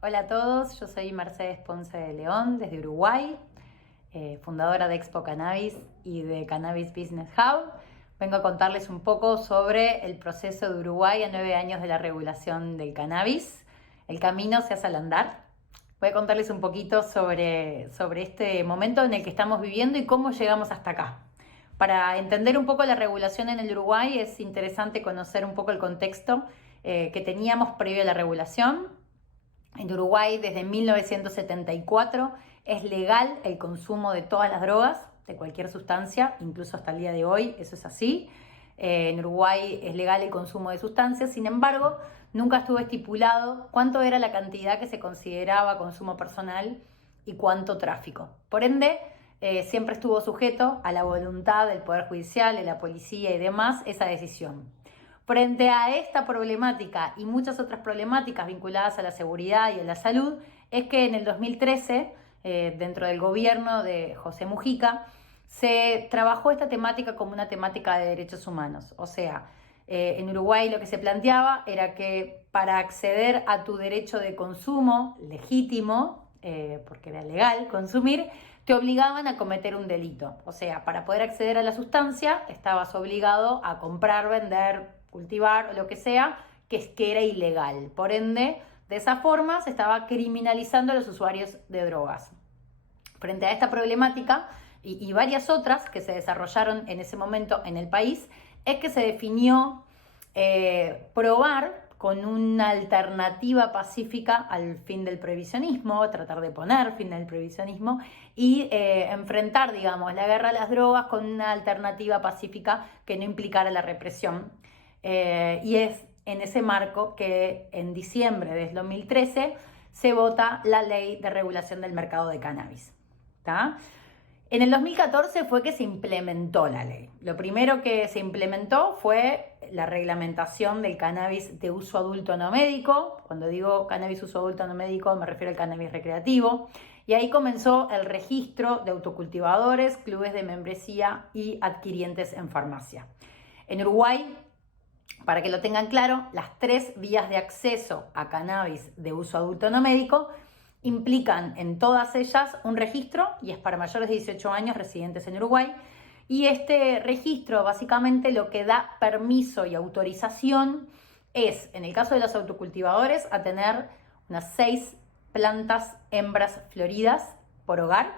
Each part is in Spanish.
Hola a todos, yo soy Mercedes Ponce de León desde Uruguay, fundadora de Expo Cannabis y de Cannabis Business Hub. Vengo a contarles un poco sobre el proceso de Uruguay a 9 años de la regulación del cannabis. El camino se hace al andar. Voy a contarles un poquito sobre este momento en el que estamos viviendo y cómo llegamos hasta acá. Para entender un poco la regulación en el Uruguay es interesante conocer un poco el contexto que teníamos previo a la regulación. En Uruguay, desde 1974, es legal el consumo de todas las drogas, de cualquier sustancia, incluso hasta el día de hoy, eso es así. En Uruguay es legal el consumo de sustancias, sin embargo, nunca estuvo estipulado cuánto era la cantidad que se consideraba consumo personal y cuánto tráfico. Por ende, siempre estuvo sujeto a la voluntad del Poder Judicial, de la policía y demás, esa decisión. Frente a esta problemática y muchas otras problemáticas vinculadas a la seguridad y a la salud, es que en el 2013, dentro del gobierno de José Mujica, se trabajó esta temática como una temática de derechos humanos. O sea, en Uruguay lo que se planteaba era que para acceder a tu derecho de consumo legítimo, porque era legal consumir, te obligaban a cometer un delito. O sea, para poder acceder a la sustancia, estabas obligado a comprar, vender, cultivar o lo que sea, que era ilegal. Por ende, de esa forma se estaba criminalizando a los usuarios de drogas. Frente a esta problemática y varias otras que se desarrollaron en ese momento en el país, es que se definió probar con una alternativa pacífica al fin del prohibicionismo, tratar de poner fin al prohibicionismo y enfrentar, digamos, la guerra a las drogas con una alternativa pacífica que no implicara la represión. Y es en ese marco que en diciembre del 2013 se vota la Ley de Regulación del Mercado de Cannabis. ¿Tá? En el 2014 fue que se implementó la ley. Lo primero que se implementó fue la reglamentación del cannabis de uso adulto no médico. Cuando digo cannabis uso adulto no médico me refiero al cannabis recreativo. Y ahí comenzó el registro de autocultivadores, clubes de membresía y adquirientes en farmacia. En Uruguay, para que lo tengan claro, las 3 vías de acceso a cannabis de uso adulto no médico implican en todas ellas un registro, y es para mayores de 18 años residentes en Uruguay, y este registro básicamente lo que da permiso y autorización es, en el caso de los autocultivadores, a tener unas 6 plantas hembras floridas por hogar.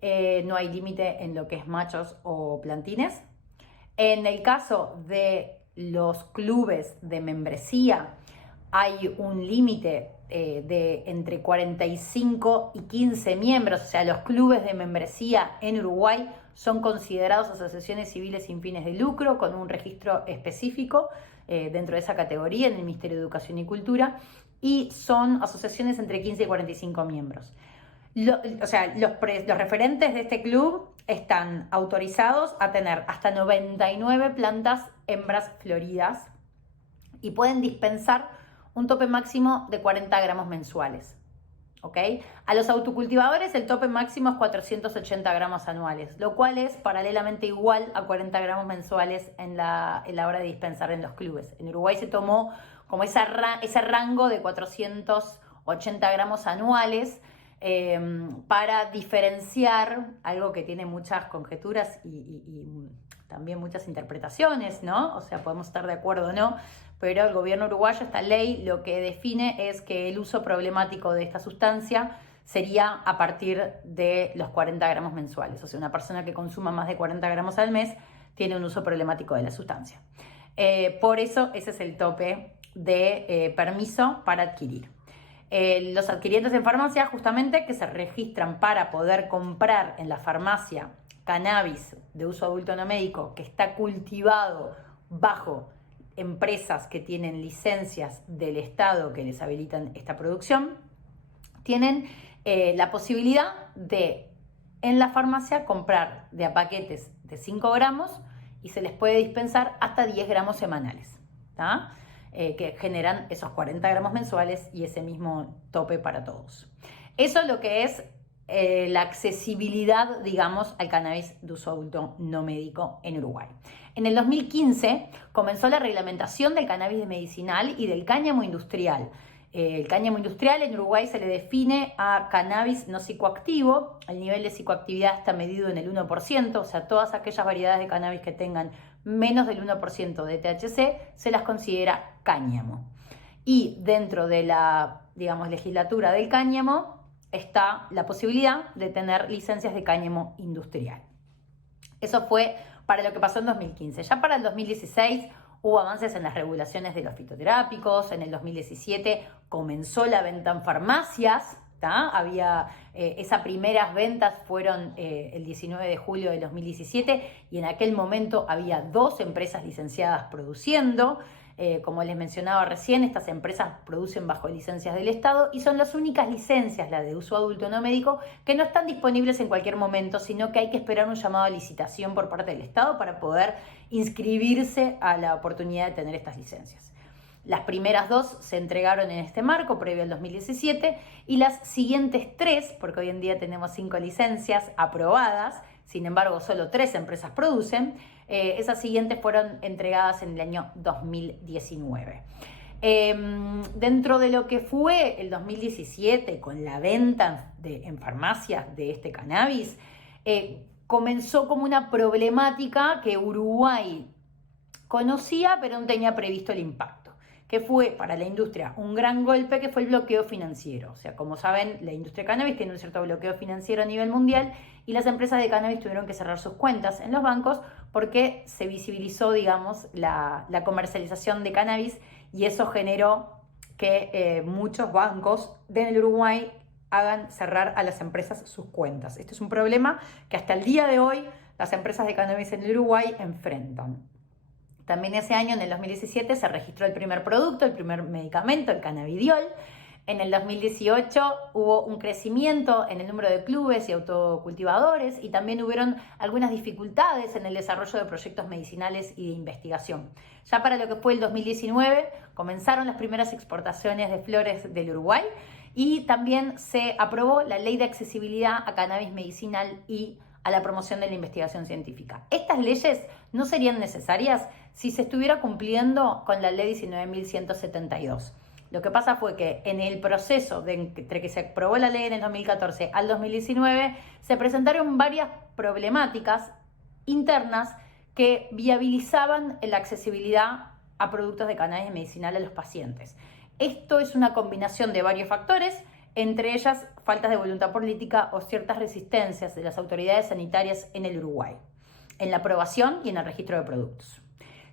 No hay límite en lo que es machos o plantines. En el caso de los clubes de membresía, hay un límite de entre 45 y 15 miembros, o sea, los clubes de membresía en Uruguay son considerados asociaciones civiles sin fines de lucro, con un registro específico dentro de esa categoría en el Ministerio de Educación y Cultura, y son asociaciones entre 15 y 45 miembros. Los referentes de este club están autorizados a tener hasta 99 plantas hembras floridas y pueden dispensar un tope máximo de 40 gramos mensuales. ¿Ok? A los autocultivadores el tope máximo es 480 gramos anuales, lo cual es paralelamente igual a 40 gramos mensuales en la hora de dispensar en los clubes. En Uruguay se tomó como ese rango de 480 gramos anuales para diferenciar algo que tiene muchas conjeturas y también muchas interpretaciones, ¿no? O sea, podemos estar de acuerdo o no, pero el gobierno uruguayo, esta ley, lo que define es que el uso problemático de esta sustancia sería a partir de los 40 gramos mensuales. O sea, una persona que consuma más de 40 gramos al mes tiene un uso problemático de la sustancia. Por eso, ese es el tope de permiso para adquirir. Los adquirientes en farmacia, justamente, que se registran para poder comprar en la farmacia cannabis de uso adulto no médico que está cultivado bajo empresas que tienen licencias del Estado que les habilitan esta producción, tienen la posibilidad de en la farmacia comprar de a paquetes de 5 gramos y se les puede dispensar hasta 10 gramos semanales, ¿tá? Que generan esos 40 gramos mensuales y ese mismo tope para todos. Eso es lo que es la accesibilidad, digamos, al cannabis de uso adulto no médico en Uruguay. En el 2015 comenzó la reglamentación del cannabis medicinal y del cáñamo industrial. El cáñamo industrial en Uruguay se le define a cannabis no psicoactivo. El nivel de psicoactividad está medido en el 1%, o sea, todas aquellas variedades de cannabis que tengan menos del 1% de THC se las considera cáñamo. Y dentro de la, digamos, legislatura del cáñamo está la posibilidad de tener licencias de cáñamo industrial. Eso fue para lo que pasó en 2015. Ya para el 2016 hubo avances en las regulaciones de los fitoterápicos. En el 2017 comenzó la venta en farmacias. Había esas primeras ventas fueron el 19 de julio de 2017 y en aquel momento había 2 empresas licenciadas produciendo. Como les mencionaba recién, estas empresas producen bajo licencias del Estado y son las únicas licencias, la de uso adulto no médico, que no están disponibles en cualquier momento, sino que hay que esperar un llamado a licitación por parte del Estado para poder inscribirse a la oportunidad de tener estas licencias. Las primeras 2 se entregaron en este marco previo al 2017 y las siguientes 3, porque hoy en día tenemos 5 licencias aprobadas, sin embargo solo 3 empresas producen, esas siguientes fueron entregadas en el año 2019. Dentro de lo que fue el 2017 con la venta en farmacias de este cannabis, comenzó como una problemática que Uruguay conocía pero no tenía previsto el impacto, que fue para la industria un gran golpe, que fue el bloqueo financiero. O sea, como saben, la industria de cannabis tiene un cierto bloqueo financiero a nivel mundial y las empresas de cannabis tuvieron que cerrar sus cuentas en los bancos porque se visibilizó, digamos, la comercialización de cannabis y eso generó que muchos bancos del Uruguay hagan cerrar a las empresas sus cuentas. Este es un problema que hasta el día de hoy las empresas de cannabis en el Uruguay enfrentan. También ese año, en el 2017, se registró el primer producto, el primer medicamento, el cannabidiol. En el 2018 hubo un crecimiento en el número de clubes y autocultivadores y también hubieron algunas dificultades en el desarrollo de proyectos medicinales y de investigación. Ya para lo que fue el 2019 comenzaron las primeras exportaciones de flores del Uruguay y también se aprobó la Ley de Accesibilidad a Cannabis Medicinal y a la promoción de la investigación científica. Estas leyes no serían necesarias si se estuviera cumpliendo con la Ley 19.172. Lo que pasa fue que en el proceso entre que se aprobó la ley en el 2014 al 2019 se presentaron varias problemáticas internas que viabilizaban la accesibilidad a productos de cannabis medicinal a los pacientes. Esto es una combinación de varios factores, entre ellas faltas de voluntad política o ciertas resistencias de las autoridades sanitarias en el Uruguay, en la aprobación y en el registro de productos.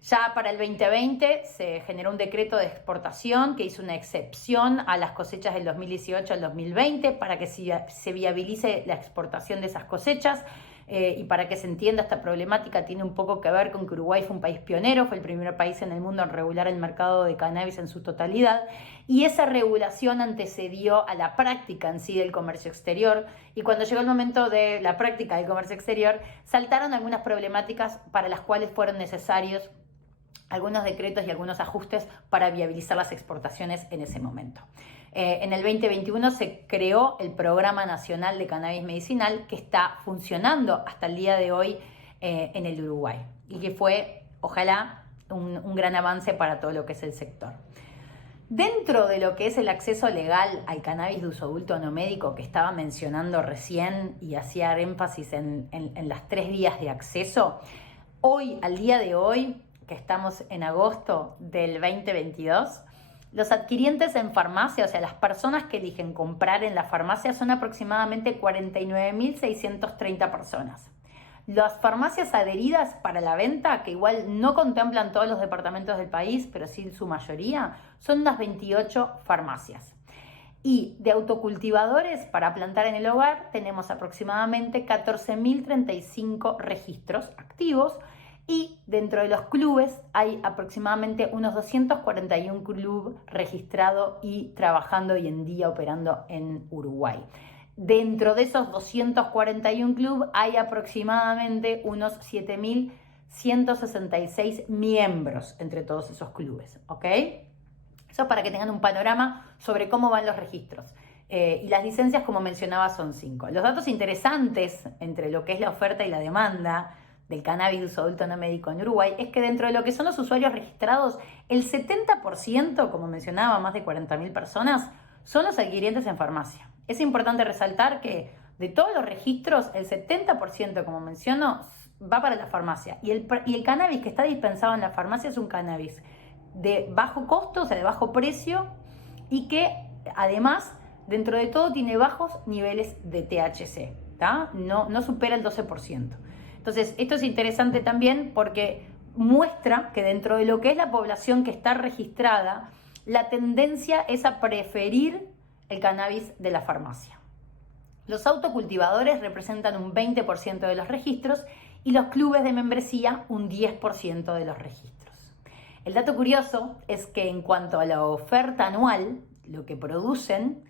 Ya para el 2020 se generó un decreto de exportación que hizo una excepción a las cosechas del 2018 al 2020 para que se viabilice la exportación de esas cosechas y para que se entienda esta problemática tiene un poco que ver con que Uruguay fue un país pionero, fue el primer país en el mundo en regular el mercado de cannabis en su totalidad y esa regulación antecedió a la práctica en sí del comercio exterior y cuando llegó el momento de la práctica del comercio exterior saltaron algunas problemáticas para las cuales fueron necesarios algunos decretos y algunos ajustes para viabilizar las exportaciones en ese momento. En el 2021 se creó el Programa Nacional de Cannabis Medicinal que está funcionando hasta el día de hoy en el Uruguay y que fue, ojalá, un gran avance para todo lo que es el sector. Dentro de lo que es el acceso legal al cannabis de uso adulto no médico que estaba mencionando recién y hacía énfasis en las 3 vías de acceso, hoy, al día de hoy, que estamos en agosto del 2022, los adquirientes en farmacia, o sea, las personas que eligen comprar en la farmacia son aproximadamente 49.630 personas. Las farmacias adheridas para la venta, que igual no contemplan todos los departamentos del país, pero sí su mayoría, son unas 28 farmacias. Y de autocultivadores para plantar en el hogar tenemos aproximadamente 14.035 registros activos, y dentro de los clubes hay aproximadamente unos 241 clubes registrados y trabajando hoy en día operando en Uruguay. Dentro de esos 241 clubes hay aproximadamente unos 7.166 miembros entre todos esos clubes, ¿ok? Eso para que tengan un panorama sobre cómo van los registros. y las licencias, como mencionaba, son 5. Los datos interesantes entre lo que es la oferta y la demanda del cannabis de uso adulto no médico en Uruguay es que dentro de lo que son los usuarios registrados, el 70%, como mencionaba, más de 40.000 personas, son los adquirientes en farmacia. Es importante resaltar que de todos los registros, el 70%, como menciono, va para la farmacia. Y el cannabis que está dispensado en la farmacia es un cannabis de bajo costo, o sea, de bajo precio, y que además, dentro de todo, tiene bajos niveles de THC, ¿tá? No supera el 12%. Entonces, esto es interesante también porque muestra que dentro de lo que es la población que está registrada, la tendencia es a preferir el cannabis de la farmacia. Los autocultivadores representan un 20% de los registros y los clubes de membresía un 10% de los registros. El dato curioso es que en cuanto a la oferta anual, lo que producen,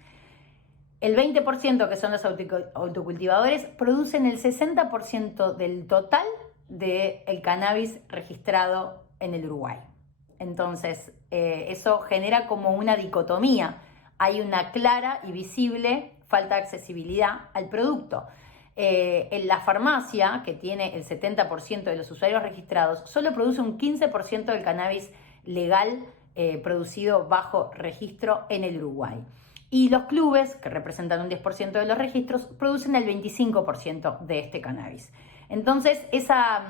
el 20% que son los autocultivadores producen el 60% del total del cannabis registrado en el Uruguay. Entonces, eso genera como una dicotomía. Hay una clara y visible falta de accesibilidad al producto. En la farmacia, que tiene el 70% de los usuarios registrados, solo produce un 15% del cannabis legal producido bajo registro en el Uruguay. Y los clubes, que representan un 10% de los registros, producen el 25% de este cannabis. Entonces, esa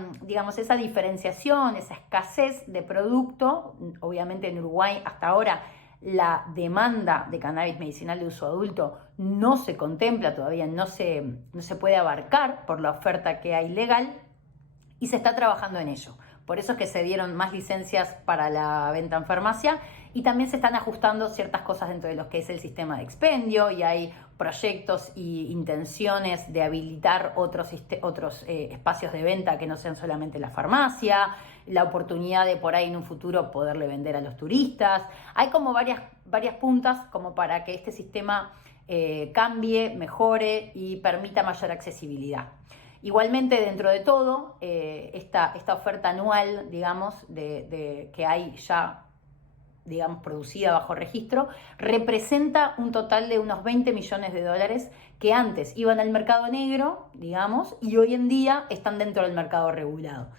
diferenciación, esa escasez de producto, obviamente en Uruguay hasta ahora la demanda de cannabis medicinal de uso adulto no se contempla todavía, no se puede abarcar por la oferta que hay legal y se está trabajando en ello. Por eso es que se dieron más licencias para la venta en farmacia y también se están ajustando ciertas cosas dentro de lo que es el sistema de expendio y hay proyectos e intenciones de habilitar otros espacios de venta que no sean solamente la farmacia, la oportunidad de por ahí en un futuro poderle vender a los turistas. Hay como varias puntas como para que este sistema cambie, mejore y permita mayor accesibilidad. Igualmente, dentro de todo, esta oferta anual, digamos, que hay ya, digamos, producida bajo registro, representa un total de unos 20 millones de dólares que antes iban al mercado negro, digamos, y hoy en día están dentro del mercado regulado.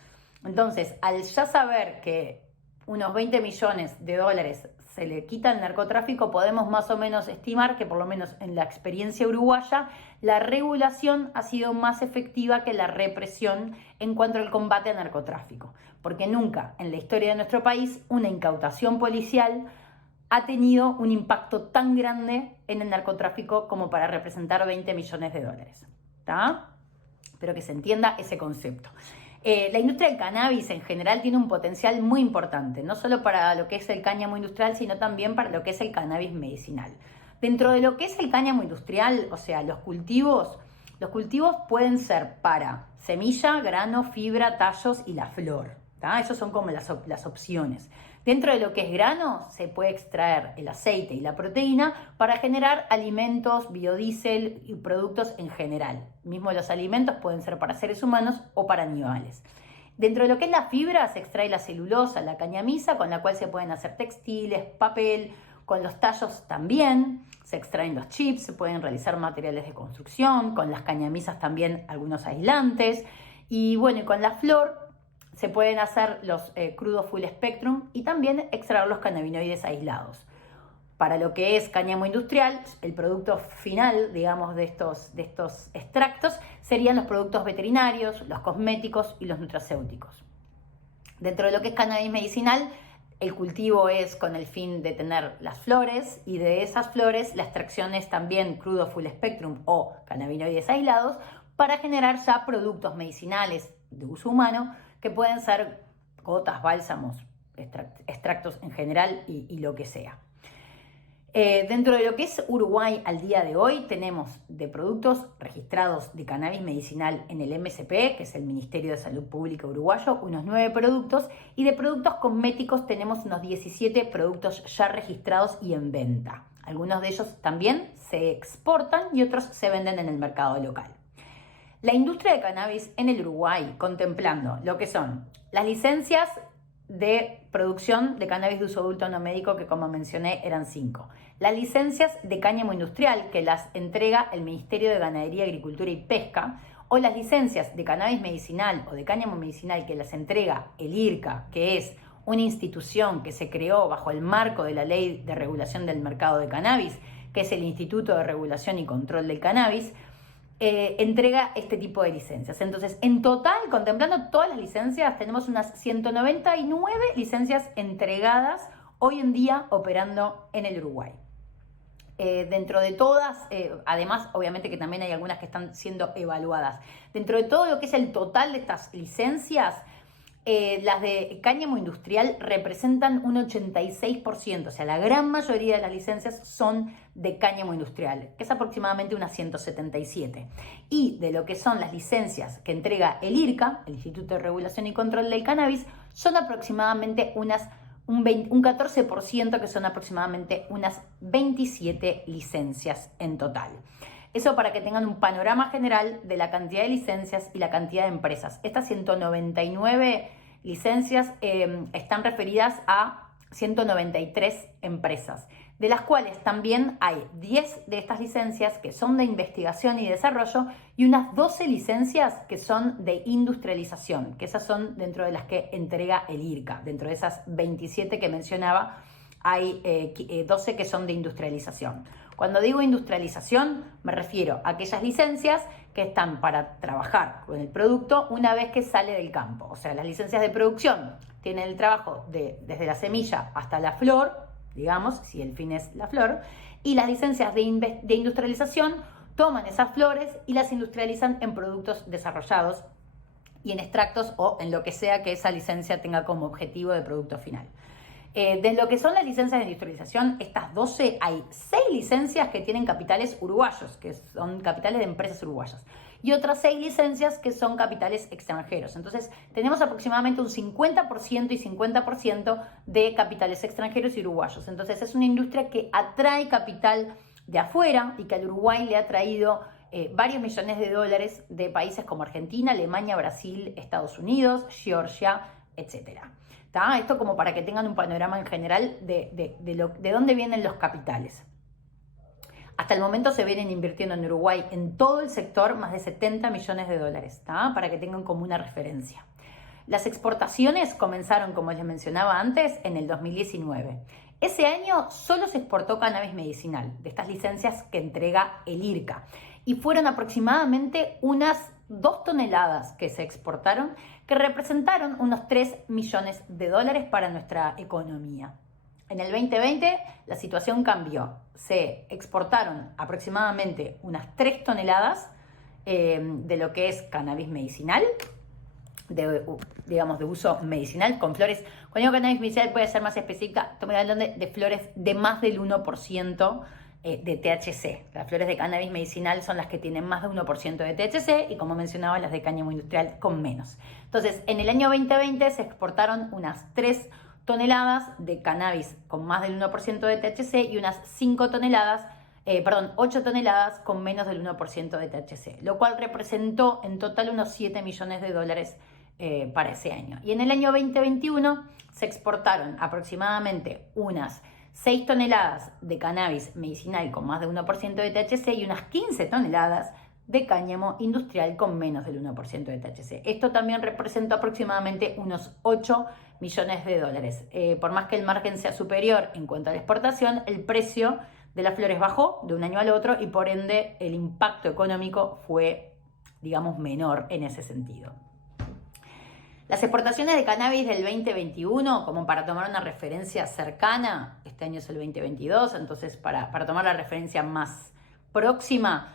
Entonces, al ya saber que unos 20 millones de dólares se le quita al narcotráfico, podemos más o menos estimar que por lo menos en la experiencia uruguaya, la regulación ha sido más efectiva que la represión en cuanto al combate al narcotráfico. Porque nunca en la historia de nuestro país una incautación policial ha tenido un impacto tan grande en el narcotráfico como para representar 20 millones de dólares. ¿Tá? Espero que se entienda ese concepto. La industria del cannabis en general tiene un potencial muy importante, no solo para lo que es el cáñamo industrial, sino también para lo que es el cannabis medicinal. Dentro de lo que es el cáñamo industrial, o sea, los cultivos pueden ser para semilla, grano, fibra, tallos y la flor. ¿Tá? Esos son como las opciones. Dentro de lo que es grano, se puede extraer el aceite y la proteína para generar alimentos, biodiesel y productos en general. Mismo los alimentos pueden ser para seres humanos o para animales. Dentro de lo que es la fibra, se extrae la celulosa, la cañamisa, con la cual se pueden hacer textiles, papel. Con los tallos también se extraen los chips, se pueden realizar materiales de construcción. Con las cañamisas también algunos aislantes. Y bueno, y con la flor se pueden hacer los crudos full spectrum y también extraer los cannabinoides aislados. Para lo que es cáñamo industrial, el producto final, digamos, de estos extractos serían los productos veterinarios, los cosméticos y los nutracéuticos. Dentro de lo que es cannabis medicinal, el cultivo es con el fin de tener las flores y de esas flores la extracción es también crudo full spectrum o cannabinoides aislados para generar ya productos medicinales de uso humano que pueden ser gotas, bálsamos, extractos en general y lo que sea. Dentro de lo que es Uruguay al día de hoy, tenemos de productos registrados de cannabis medicinal en el MSP, que es el Ministerio de Salud Pública uruguayo, unos 9 productos, y de productos cosméticos tenemos unos 17 productos ya registrados y en venta. Algunos de ellos también se exportan y otros se venden en el mercado local. La industria de cannabis en el Uruguay, contemplando lo que son las licencias de producción de cannabis de uso adulto no médico, que como mencioné eran 5. Las licencias de cáñamo industrial, que las entrega el Ministerio de Ganadería, Agricultura y Pesca, o las licencias de cannabis medicinal o de cáñamo medicinal, que las entrega el IRCA, que es una institución que se creó bajo el marco de la Ley de Regulación del Mercado de Cannabis, que es el Instituto de Regulación y Control del Cannabis, entrega este tipo de licencias. Entonces, en total, contemplando todas las licencias, tenemos unas 199 licencias entregadas hoy en día operando en el Uruguay. Dentro de todas, además, obviamente que también hay algunas que están siendo evaluadas. Dentro de todo lo que es el total de estas licencias, las de cáñamo industrial representan un 86%, o sea, la gran mayoría de las licencias son de cáñamo industrial, que es aproximadamente unas 177. Y de lo que son las licencias que entrega el IRCA, el Instituto de Regulación y Control del Cannabis, son aproximadamente un 14%, que son aproximadamente unas 27 licencias en total. Eso para que tengan un panorama general de la cantidad de licencias y la cantidad de empresas. Estas 199 licencias están referidas a 193 empresas, de las cuales también hay 10 de estas licencias que son de investigación y desarrollo y unas 12 licencias que son de industrialización, que esas son dentro de las que entrega el IRCA. Dentro de esas 27 que mencionaba, hay 12 que son de industrialización. Cuando digo industrialización, me refiero a aquellas licencias que están para trabajar con el producto una vez que sale del campo. O sea, las licencias de producción tienen el trabajo desde la semilla hasta la flor, digamos, si el fin es la flor, y las licencias de industrialización toman esas flores y las industrializan en productos desarrollados y en extractos o en lo que sea que esa licencia tenga como objetivo de producto final. De lo que son las licencias de industrialización, estas 12, hay 6 licencias que tienen capitales uruguayos, que son capitales de empresas uruguayas, y otras 6 licencias que son capitales extranjeros. Entonces, tenemos aproximadamente un 50% y 50% de capitales extranjeros y uruguayos. Entonces, es una industria que atrae capital de afuera y que al Uruguay le ha traído varios millones de dólares de países como Argentina, Alemania, Brasil, Estados Unidos, Georgia, etcétera. Esto como para que tengan un panorama en general de dónde vienen los capitales. Hasta el momento se vienen invirtiendo en Uruguay en todo el sector más de 70 millones de dólares, para que tengan como una referencia. Las exportaciones comenzaron, como les mencionaba antes, en el 2019. Ese año solo se exportó cannabis medicinal, de estas licencias que entrega el IRCA, y fueron aproximadamente unas 2 toneladas que se exportaron, que representaron unos 3 millones de dólares para nuestra economía. En el 2020 la situación cambió. Se exportaron aproximadamente unas 3 toneladas de lo que es cannabis medicinal, de uso medicinal con flores. Cuando digo cannabis medicinal puede ser más específica, estoy hablando de flores de más del 1% de THC. Las flores de cannabis medicinal son las que tienen más de 1% de THC y, como mencionaba, las de cáñamo industrial con menos. Entonces, en el año 2020 se exportaron unas 3 toneladas de cannabis con más del 1% de THC y unas 8 toneladas con menos del 1% de THC, lo cual representó en total unos 7 millones de dólares para ese año. Y en el año 2021 se exportaron aproximadamente unas 6 toneladas de cannabis medicinal con más de 1% de THC y unas 15 toneladas de cáñamo industrial con menos del 1% de THC. Esto también representa aproximadamente unos 8 millones de dólares. Por más que el margen sea superior en cuanto a la exportación, el precio de las flores bajó de un año al otro y por ende el impacto económico fue, digamos, menor en ese sentido. Las exportaciones de cannabis del 2021, como para tomar una referencia cercana, este año es el 2022, entonces para tomar la referencia más próxima,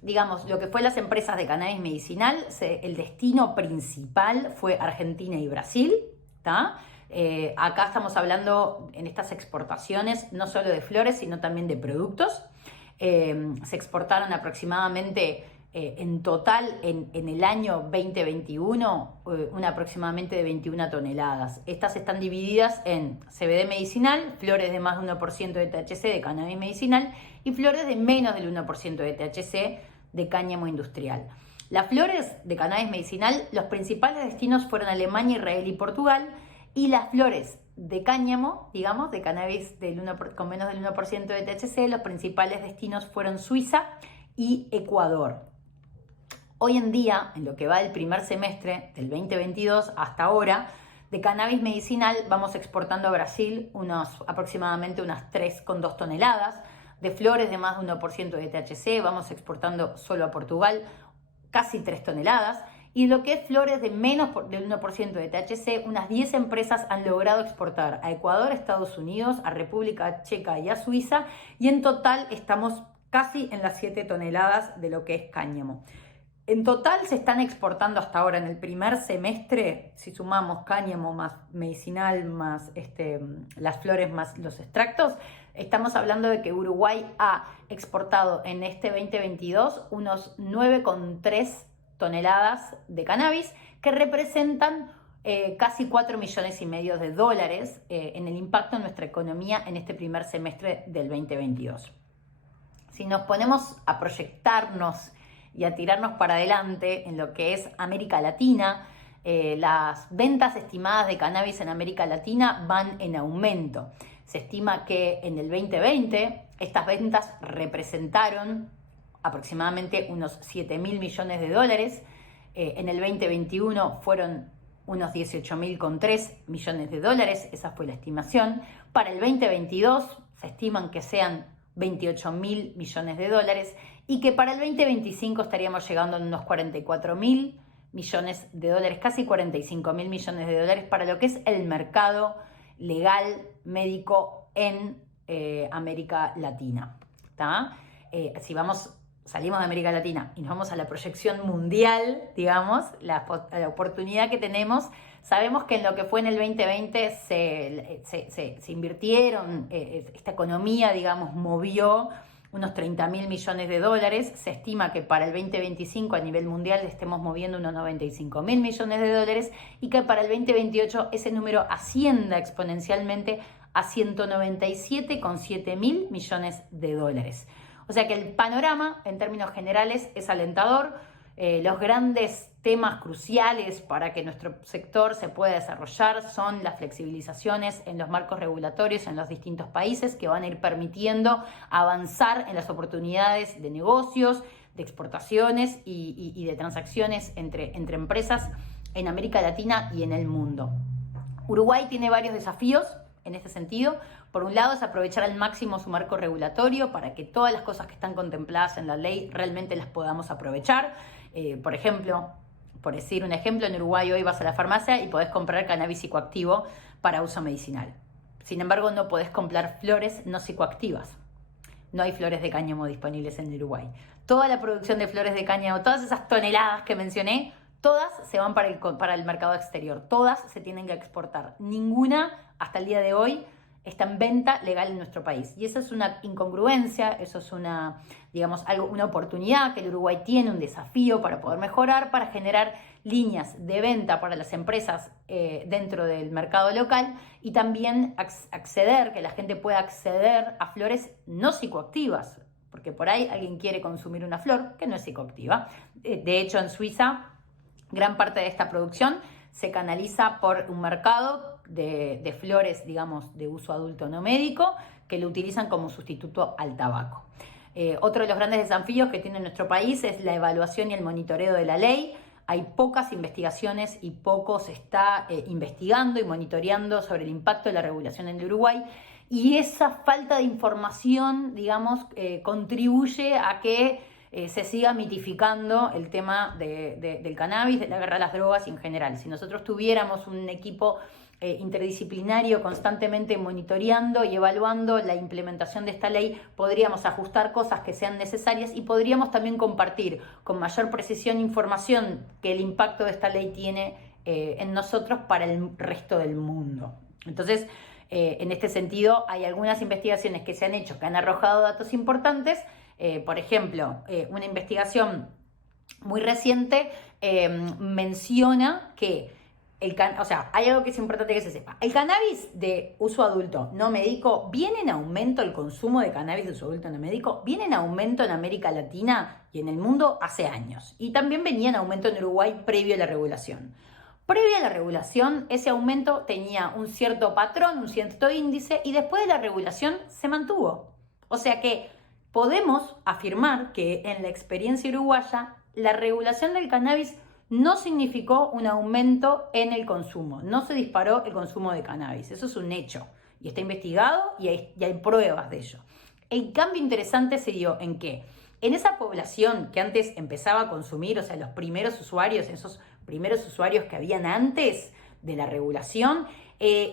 digamos, lo que fue las empresas de cannabis medicinal, el destino principal fue Argentina y Brasil, acá estamos hablando en estas exportaciones no solo de flores, sino también de productos. Se exportaron aproximadamente en total en el año 2021 aproximadamente de 21 toneladas. Estas están divididas en CBD medicinal, flores de más de 1% de THC de cannabis medicinal y flores de menos del 1% de THC de cáñamo industrial. Las flores de cannabis medicinal, los principales destinos fueron Alemania, Israel y Portugal, y las flores de cáñamo, digamos, de cannabis con menos del 1% de THC, los principales destinos fueron Suiza y Ecuador. Hoy en día, en lo que va del primer semestre del 2022 hasta ahora, de cannabis medicinal vamos exportando a Brasil aproximadamente unas 3,2 toneladas, de flores de más de 1% de THC vamos exportando solo a Portugal casi 3 toneladas, y lo que es flores de menos del 1% de THC, unas 10 empresas han logrado exportar a Ecuador, Estados Unidos, a República Checa y a Suiza, y en total estamos casi en las 7 toneladas de lo que es cáñamo. En total se están exportando hasta ahora en el primer semestre, si sumamos cáñamo más medicinal, más las flores más los extractos, estamos hablando de que Uruguay ha exportado en este 2022 unos 9,3 toneladas de cannabis, que representan casi 4,5 millones de dólares en el impacto en nuestra economía en este primer semestre del 2022. Si nos ponemos a proyectarnos y a tirarnos para adelante en lo que es América Latina, las ventas estimadas de cannabis en América Latina van en aumento. Se estima que en el 2020 estas ventas representaron aproximadamente unos 7.000 millones de dólares. En el 2021 fueron unos 18.003 millones de dólares, esa fue la estimación. Para el 2022 se estiman que sean 28.000 millones de dólares y que para el 2025 estaríamos llegando a unos 44.000 millones de dólares, casi 45.000 millones de dólares para lo que es el mercado legal médico en América Latina. ¿Tá? Si salimos de América Latina y nos vamos a la proyección mundial, digamos, la oportunidad que tenemos, sabemos que en lo que fue en el 2020 se invirtieron, esta economía, digamos, movió unos 30.000 millones de dólares. Se estima que para el 2025 a nivel mundial estemos moviendo unos 95.000 millones de dólares y que para el 2028 ese número ascienda exponencialmente a 197,7 mil millones de dólares. O sea que el panorama, en términos generales, es alentador. Los grandes temas cruciales para que nuestro sector se pueda desarrollar son las flexibilizaciones en los marcos regulatorios en los distintos países que van a ir permitiendo avanzar en las oportunidades de negocios, de exportaciones y de transacciones entre empresas en América Latina y en el mundo. Uruguay tiene varios desafíos en este sentido. Por un lado es aprovechar al máximo su marco regulatorio para que todas las cosas que están contempladas en la ley realmente las podamos aprovechar. Por ejemplo, por decir un ejemplo, en Uruguay hoy vas a la farmacia y podés comprar cannabis psicoactivo para uso medicinal. Sin embargo, no podés comprar flores no psicoactivas. No hay flores de cáñamo disponibles en Uruguay. Toda la producción de flores de cáñamo, todas esas toneladas que mencioné, todas se van para el mercado exterior. Todas se tienen que exportar. Ninguna, hasta el día de hoy, está en venta legal en nuestro país. Y esa es una incongruencia, eso es una oportunidad que el Uruguay tiene, un desafío para poder mejorar, para generar líneas de venta para las empresas dentro del mercado local y también que la gente pueda acceder a flores no psicoactivas, porque por ahí alguien quiere consumir una flor que no es psicoactiva. De hecho, en Suiza, gran parte de esta producción se canaliza por un mercado de flores, digamos, de uso adulto no médico, que lo utilizan como sustituto al tabaco. Otro de los grandes desafíos que tiene nuestro país es la evaluación y el monitoreo de la ley. Hay pocas investigaciones y poco se está investigando y monitoreando sobre el impacto de la regulación en el Uruguay. Y esa falta de información, digamos, contribuye a que se siga mitificando el tema del cannabis, de la guerra a las drogas y en general. Si nosotros tuviéramos un equipo interdisciplinario constantemente monitoreando y evaluando la implementación de esta ley, podríamos ajustar cosas que sean necesarias y podríamos también compartir con mayor precisión información que el impacto de esta ley tiene en nosotros para el resto del mundo. Entonces, en este sentido, hay algunas investigaciones que se han hecho que han arrojado datos importantes. Por ejemplo, una investigación muy reciente menciona que o sea, hay algo que es importante que se sepa. El cannabis de uso adulto no médico viene en aumento, el consumo de cannabis de uso adulto no médico viene en aumento en América Latina y en el mundo hace años. Y también venía en aumento en Uruguay previo a la regulación. Previo a la regulación, ese aumento tenía un cierto patrón, un cierto índice, y después de la regulación se mantuvo. O sea que podemos afirmar que en la experiencia uruguaya, la regulación del cannabis no significó un aumento en el consumo, no se disparó el consumo de cannabis, eso es un hecho y está investigado y hay pruebas de ello. El cambio interesante se dio en que en esa población que antes empezaba a consumir, o sea, los primeros usuarios, esos primeros usuarios que habían antes de la regulación,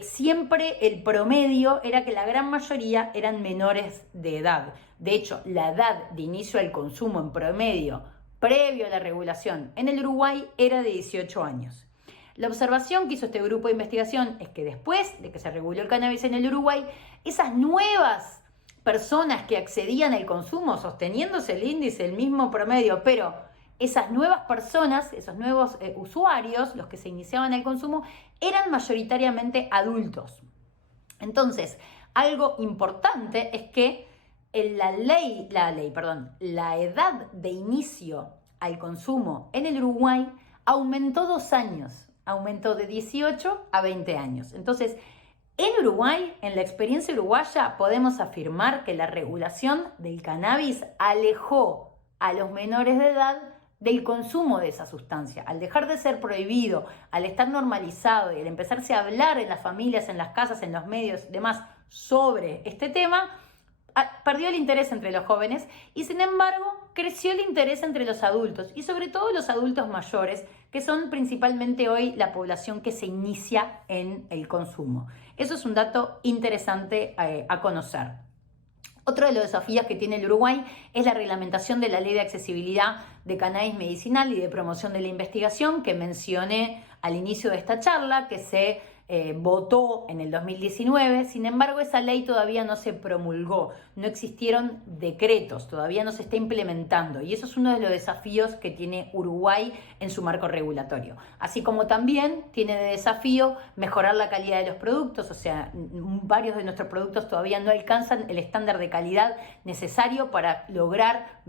siempre el promedio era que la gran mayoría eran menores de edad. De hecho, la edad de inicio del consumo en promedio previo a la regulación en el Uruguay era de 18 años. La observación que hizo este grupo de investigación es que después de que se reguló el cannabis en el Uruguay, esas nuevas personas que accedían al consumo, sosteniéndose el índice, el mismo promedio, pero esas nuevas personas, esos nuevos usuarios, los que se iniciaban al consumo, eran mayoritariamente adultos. Entonces, algo importante es que la edad de inicio al consumo en el Uruguay aumentó 2 años, aumentó de 18 a 20 años. Entonces, en Uruguay, en la experiencia uruguaya, podemos afirmar que la regulación del cannabis alejó a los menores de edad del consumo de esa sustancia. Al dejar de ser prohibido, al estar normalizado y al empezarse a hablar en las familias, en las casas, en los medios, demás, sobre este tema, perdió el interés entre los jóvenes y sin embargo creció el interés entre los adultos y sobre todo los adultos mayores, que son principalmente hoy la población que se inicia en el consumo. Eso es un dato interesante a conocer. Otro de los desafíos que tiene el Uruguay es la reglamentación de la Ley de Accesibilidad de Cannabis Medicinal y de Promoción de la Investigación que mencioné al inicio de esta charla, que se votó en el 2019. Sin embargo, esa ley todavía no se promulgó, no existieron decretos, todavía no se está implementando y eso es uno de los desafíos que tiene Uruguay en su marco regulatorio. Así como también tiene de desafío mejorar la calidad de los productos, o sea, varios de nuestros productos todavía no alcanzan el estándar de calidad necesario para lograr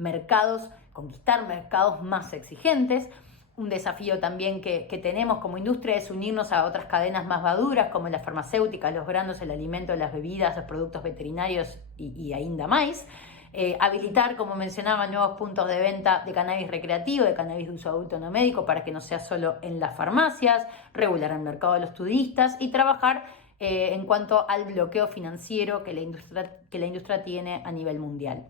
conquistar mercados más exigentes. Un desafío también que tenemos como industria es unirnos a otras cadenas más maduras como las farmacéuticas, los granos, el alimento, las bebidas, los productos veterinarios y ainda más. Habilitar, como mencionaba, nuevos puntos de venta de cannabis recreativo, de cannabis de uso adulto no médico para que no sea solo en las farmacias, regular el mercado de los turistas y trabajar en cuanto al bloqueo financiero que la industria tiene a nivel mundial.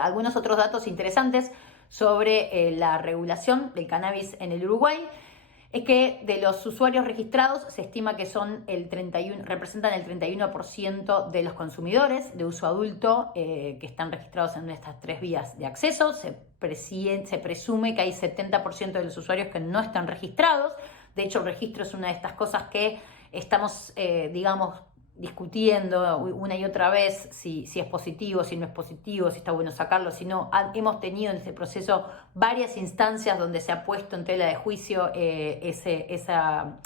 Algunos otros datos interesantes sobre la regulación del cannabis en el Uruguay es que de los usuarios registrados se estima que representan el 31% de los consumidores de uso adulto que están registrados en estas 3 vías de acceso. Se presume que hay 70% de los usuarios que no están registrados. De hecho, el registro es una de estas cosas que estamos, discutiendo una y otra vez si es positivo, si no es positivo, si está bueno sacarlo, si no. Hemos tenido en este proceso varias instancias donde se ha puesto en tela de juicio esa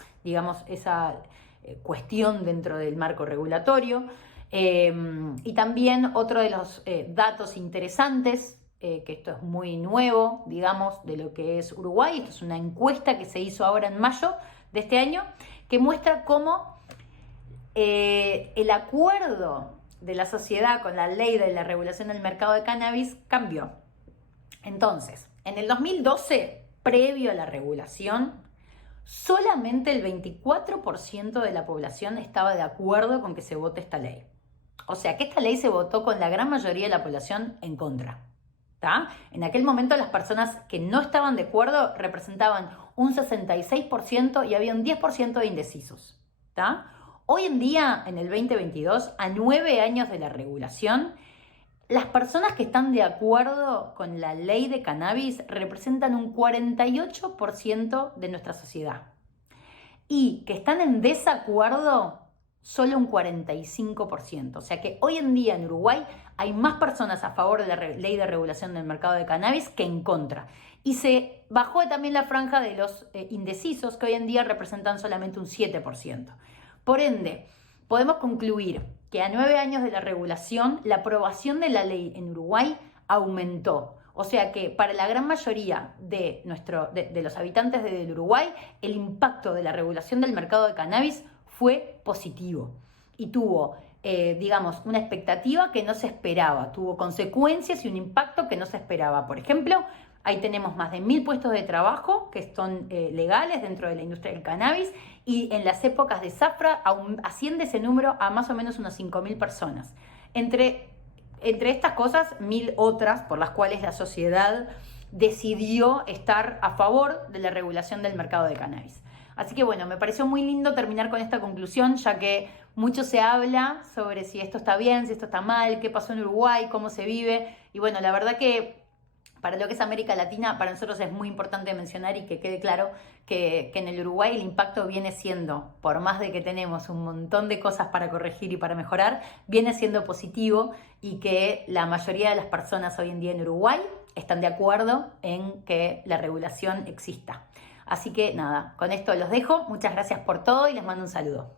cuestión dentro del marco regulatorio. Y también otro de los datos interesantes, que esto es muy nuevo, de lo que es Uruguay. Esto es una encuesta que se hizo ahora en mayo de este año, que muestra cómo el acuerdo de la sociedad con la ley de la regulación del mercado de cannabis cambió. Entonces, en el 2012, previo a la regulación, solamente el 24% de la población estaba de acuerdo con que se vote esta ley. O sea que esta ley se votó con la gran mayoría de la población en contra. ¿Tá? En aquel momento las personas que no estaban de acuerdo representaban un 66% y había un 10% de indecisos. ¿Tá? Hoy en día, en el 2022, a 9 años de la regulación, las personas que están de acuerdo con la ley de cannabis representan un 48% de nuestra sociedad. Y que están en desacuerdo, solo un 45%. O sea que hoy en día en Uruguay hay más personas a favor de la ley de regulación del mercado de cannabis que en contra. Y se bajó también la franja de los indecisos, que hoy en día representan solamente un 7%. Por ende, podemos concluir que a 9 años de la regulación, la aprobación de la ley en Uruguay aumentó. O sea que para la gran mayoría de los habitantes del Uruguay, el impacto de la regulación del mercado de cannabis fue positivo y tuvo, digamos, una expectativa que no se esperaba, tuvo consecuencias y un impacto que no se esperaba. Por ejemplo, ahí tenemos más de 1.000 puestos de trabajo que son legales dentro de la industria del cannabis, y en las épocas de zafra asciende ese número a más o menos unas 5.000 personas. Entre estas cosas, 1.000 otras por las cuales la sociedad decidió estar a favor de la regulación del mercado de cannabis. Así que bueno, me pareció muy lindo terminar con esta conclusión, ya que mucho se habla sobre si esto está bien, si esto está mal, qué pasó en Uruguay, cómo se vive. Y bueno, la verdad que para lo que es América Latina, para nosotros es muy importante mencionar y que quede claro que en el Uruguay el impacto viene siendo, por más de que tenemos un montón de cosas para corregir y para mejorar, viene siendo positivo, y que la mayoría de las personas hoy en día en Uruguay están de acuerdo en que la regulación exista. Así que nada, con esto los dejo. Muchas gracias por todo y les mando un saludo.